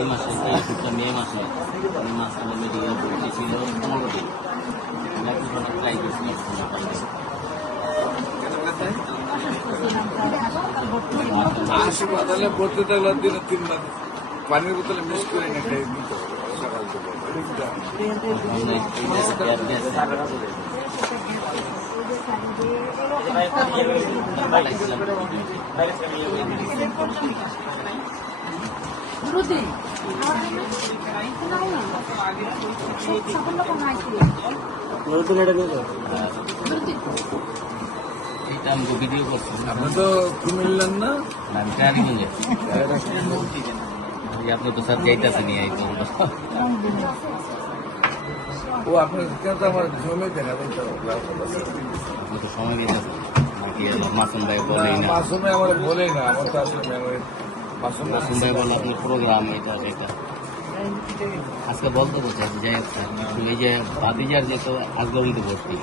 এই মাসে এই ওষুধটা মে মাসে এই মাঝখানে মেডিকেল ভর্তি ছিল 15 দিন। আমি এখন ট্রাই করছি হাসপাতালে ভর্তি থাকলে দিনে 3 বার পানির বোতলে মিক্স করে না খাই দিতে হবে সকাল থেকে। এইটা আমি ভিডিও করছি। আপনি তো কুমিল্লার না? আমি কারিগঞ্জে। আপনি তো স্যার যাইতেছেন নিয়ে এই ও আপনার কেন আমার জমে দেখা যায় তো আপনি তো সময় দিতেছেন নাকি মাসুম ভাই বলেই না। মাসুমে আমার বলেই না, আমার তো আসলে মেমোরি মাসুম মাসুম ভাই বলে আপনার প্রোগ্রাম এটা সেটা আজকে বলতে বলছে যাই হোক স্যার এই যে ভাতিজার যে তো আজকে কিন্তু ভর্তি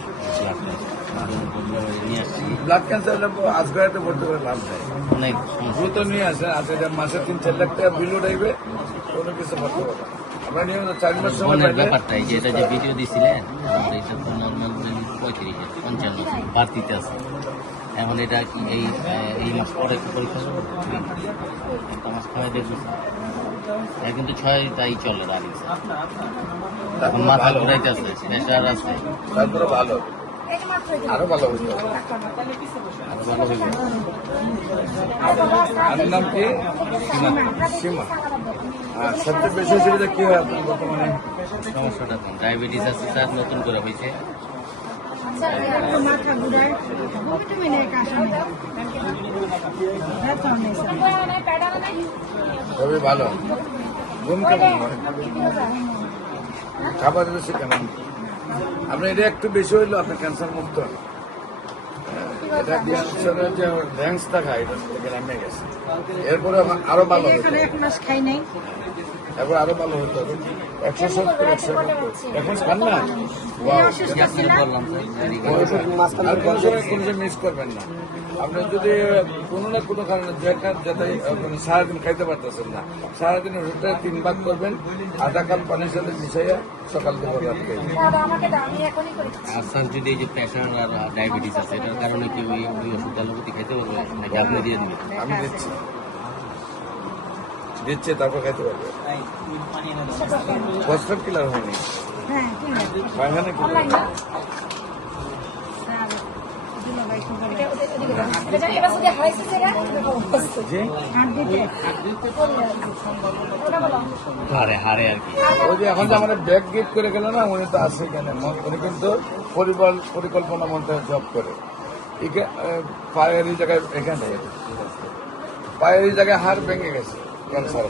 নিয়ে আসছি ব্লাড ক্যান্সার আজগাড়াতে ভর্তি করে লাভ নেই। অনেক দ্রুত নিয়ে আসে আজকে মাসে 3-4 লাখ টাকা বিল উঠাইবে, কোনো কিছু করতে পারবে না। আমরা নিয়মিত 4 মাস সময় অনেক পাইলে ব্যাপারটা এই যে এটা যে ভিডিও দিছিলেন আমার এটা তো নর্মাল 35-55 বাড়তিতে আছে। এখন এটা কি এই মাস পরে একটু পরীক্ষা করবো একটা মাস খাওয়াই দেখবো এটা কিন্তু 6 তাই চলে রানি এখন মাথা ঘুরাইতে আছে প্রেশার আছে তারপরে ভালো আরো ভালো হইতে হবে। আর ভালো হইবে আর নাম কি? সীমা। আর সবচেয়ে বেশি অসুবিধা কি হয় আপনার বর্তমানে? সমস্যাটা কোন ডায়াবেটিস আছে স্যার নতুন করে হয়েছে মাথা ঘুরায় তুমি নেই কাশা খুবই ভালো। ঘুম কেমন হয়? খাবার দিচ্ছে কেমন? আপনার এটা একটু বেশি হইলো আপনি ক্যান্সার মুক্ত। এটা ক্যান্সারের যে র্যাঙ্কসটা খায় এটা থেকে নামে গেছে। এরপরে আরো ভালো হতো, এখানে 1 মাস খাই নাই। এরপর আরো ভালো হতো। 170 এখন খান না? বললাম স্যার আর কোনো সময় মিস করবেন না। আপনি যদি কোনো না কোনো কারণে যাতে সারাদিন খাইতে পারতেছেন না, সারাদিন ওষুধটা 3 ভাগ করবেন, আধা কাপ পানির সাথে মিশাইয়া সকাল থেকে রাত খাইবেন। আর স্যার যদি এই যে প্রেশার আর ডায়াবেটিস আছে এটার কারণে কি ওই ওষুধ অ্যালোপ্যাথি খেতে পারবে নাকি আপনি দিয়ে দিবেন? আমি দিচ্ছি তারপর খাইতে পারবে। প্রস্তাব কিলার হয়নি হ্যাঁ পায়খানা কিলার জি হারে হারে আর কি ওই যে এখন যে আমাদের ব্যাগ গিফট করে গেল না, উনি তো আছে এখানে। উনি কিন্তু পরিকল্পনা মন্ত্রে জব করে পায়ের এই জায়গায়, এখানে পায়ের এই জায়গায় হাড় ভেঙে গেছে ক্যান্সার।